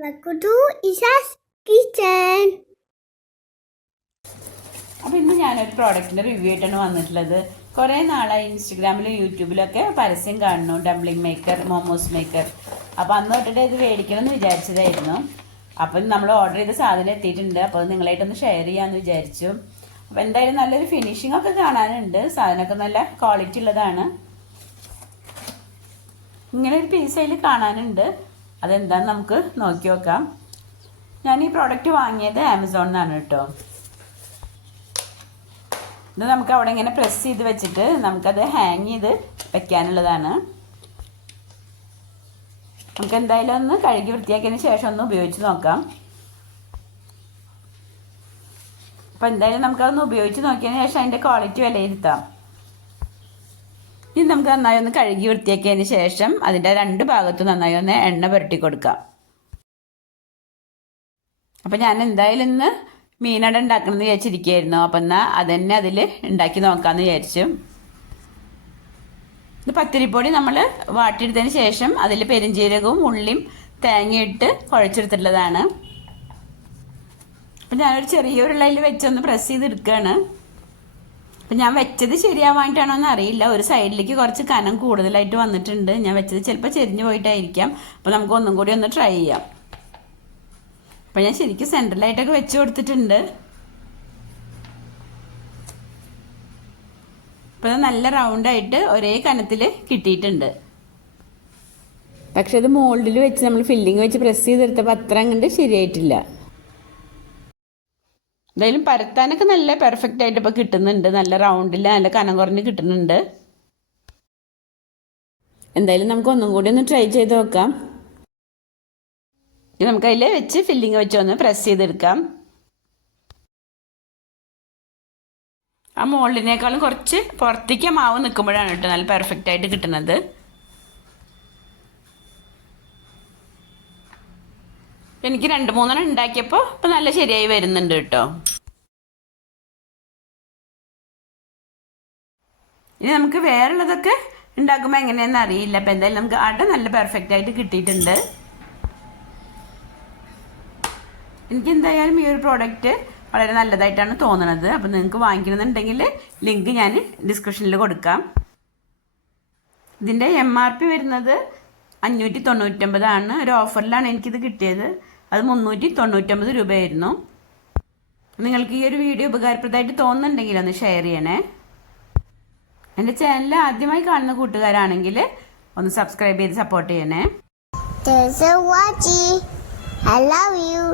Welcome to Isha's Kitchen. അപ്പോൾ ഇന്ന് ഞാനൊരു പ്രോഡക്റ്റിൻ്റെ റിവ്യൂ ആയിട്ടാണ് വന്നിട്ടുള്ളത്. കുറേ നാളായി ഇൻസ്റ്റഗ്രാമിലും യൂട്യൂബിലൊക്കെ പരസ്യം കാണുന്നു, ഡംപ്ലിംഗ് മേക്കർ, മോമോസ് മേക്കർ. അപ്പോൾ അന്ന് തൊട്ടിട്ട് ഇത് മേടിക്കണമെന്ന് വിചാരിച്ചതായിരുന്നു. അപ്പം നമ്മൾ ഓർഡർ ചെയ്ത സാധനം എത്തിയിട്ടുണ്ട്. അപ്പോൾ അത് നിങ്ങളായിട്ടൊന്ന് ഷെയർ ചെയ്യാമെന്ന് വിചാരിച്ചു. അപ്പോൾ എന്തായാലും നല്ലൊരു ഫിനിഷിംഗ് ഒക്കെ കാണാനുണ്ട്. സാധനമൊക്കെ നല്ല ക്വാളിറ്റി ഉള്ളതാണ്. ഇങ്ങനെ ഒരു പീസ് അതിൽ കാണാനുണ്ട്. അതെന്താണെന്ന് നമുക്ക് നോക്കി നോക്കാം. ഞാൻ ഈ പ്രോഡക്റ്റ് വാങ്ങിയത് ആമസോണിൽ നിന്നാണ് കേട്ടോ. ഇത് നമുക്ക് അവിടെ ഇങ്ങനെ പ്രസ് ചെയ്ത് വെച്ചിട്ട് നമുക്കത് ഹാങ് ചെയ്ത് വെക്കാനുള്ളതാണ്. നമുക്ക് എന്തായാലും ഒന്ന് കഴുകി വൃത്തിയാക്കിയതിന് ശേഷം ഒന്ന് ഉപയോഗിച്ച് നോക്കാം. അപ്പോൾ എന്തായാലും നമുക്കതൊന്ന് ഉപയോഗിച്ച് നോക്കിയതിന് ശേഷം അതിൻ്റെ ക്വാളിറ്റി വിലയിരുത്താം. ഇനി നമുക്ക് നന്നായി ഒന്ന് കഴുകി വൃത്തിയാക്കിയതിന് ശേഷം അതിൻ്റെ രണ്ട് ഭാഗത്തും നന്നായി ഒന്ന് എണ്ണ പുരട്ടി കൊടുക്കാം. അപ്പോൾ ഞാൻ എന്തായാലും ഇന്ന് മീനട ഉണ്ടാക്കണമെന്ന് വിചാരിച്ചിരിക്കുകയായിരുന്നു. അപ്പം എന്നാൽ അതന്നെ അതിൽ ഉണ്ടാക്കി നോക്കാമെന്ന് വിചാരിച്ചു. ഇത് പത്തിരിപ്പൊടി നമ്മൾ വാട്ടിയെടുത്തതിന് ശേഷം അതിൽ പെരിഞ്ജീരകവും ഉള്ളിയും തേങ്ങയിട്ട് കുഴച്ചെടുത്തിട്ടുള്ളതാണ്. അപ്പം ഞാനൊരു ചെറിയൊരു ഉള്ളയിൽ വെച്ചൊന്ന് പ്രസ് ചെയ്തെടുക്കുകയാണ്. അപ്പം ഞാൻ വെച്ചത് ശരിയാവാനായിട്ടാണോ എന്ന് അറിയില്ല. ഒരു സൈഡിലേക്ക് കുറച്ച് കനം കൂടുതലായിട്ട് വന്നിട്ടുണ്ട്. ഞാൻ വെച്ചത് ചിലപ്പോൾ ചെരിഞ്ഞു പോയിട്ടായിരിക്കാം. അപ്പോൾ നമുക്ക് ഒന്നും കൂടി ഒന്ന് ട്രൈ ചെയ്യാം. അപ്പം ഞാൻ ശരിക്കും സെൻട്രലായിട്ടൊക്കെ വെച്ച് കൊടുത്തിട്ടുണ്ട്. അപ്പോൾ ഇത് നല്ല റൗണ്ടായിട്ട് ഒരേ കനത്തിൽ കിട്ടിയിട്ടുണ്ട്. പക്ഷെ ഇത് മോൾഡിൽ വെച്ച് നമ്മൾ ഫില്ലിങ് വെച്ച് പ്രസ് ചെയ്തെടുത്തപ്പോൾ അത്ര അങ്ങോട്ട് ശരിയായിട്ടില്ല. എന്തായാലും പരത്താനൊക്കെ നല്ല പെർഫെക്റ്റ് ആയിട്ട് ഇപ്പോൾ കിട്ടുന്നുണ്ട്. നല്ല റൗണ്ടിൽ നല്ല കനം കുറഞ്ഞ് കിട്ടുന്നുണ്ട്. എന്തായാലും നമുക്ക് ഒന്നും കൂടി ഒന്ന് ട്രൈ ചെയ്ത് നോക്കാം. ഇനി നമുക്ക് അതിൽ വെച്ച് ഫില്ലിങ് വെച്ച് ഒന്ന് പ്രസ് ചെയ്തെടുക്കാം. ആ മോൾഡിനേക്കാളും കുറച്ച് പുറത്തേക്ക് മാവ് നിൽക്കുമ്പോഴാണ് കേട്ടോ നല്ല പെർഫെക്റ്റ് ആയിട്ട് കിട്ടുന്നത്. എനിക്ക് 2-3 ഉണ്ടാക്കിയപ്പോൾ ഇപ്പം നല്ല ശരിയായി വരുന്നുണ്ട് കേട്ടോ. ഇനി നമുക്ക് വേറുള്ളതൊക്കെ ഉണ്ടാക്കുമ്പോൾ എങ്ങനെയാണെന്ന് അറിയില്ല. അപ്പം എന്തായാലും നമുക്ക് അട നല്ല പെർഫെക്റ്റ് ആയിട്ട് കിട്ടിയിട്ടുണ്ട്. എനിക്ക് എന്തായാലും ഈ ഒരു പ്രോഡക്റ്റ് വളരെ നല്ലതായിട്ടാണ് തോന്നുന്നത്. അപ്പം നിങ്ങൾക്ക് വാങ്ങിക്കണമെന്നുണ്ടെങ്കിൽ ലിങ്ക് ഞാൻ ഡിസ്ക്രിപ്ഷനിൽ കൊടുക്കാം. ഇതിൻ്റെ MRP വരുന്നത് 599 ആണ്. ഒരു ഓഫറിലാണ് എനിക്കിത് കിട്ടിയത്. അത് 399 രൂപയായിരുന്നു. നിങ്ങൾക്ക് ഈ ഒരു വീഡിയോ ഉപകാരപ്രദമായിട്ട് തോന്നുന്നുണ്ടെങ്കിൽ ഒന്ന് ഷെയർ ചെയ്യണേ. എൻ്റെ ചാനൽ ആദ്യമായി കാണുന്ന കൂട്ടുകാരാണെങ്കിൽ ഒന്ന് സബ്സ്ക്രൈബ് ചെയ്ത് സപ്പോർട്ട് ചെയ്യണേ. Thanks for watching. I love you.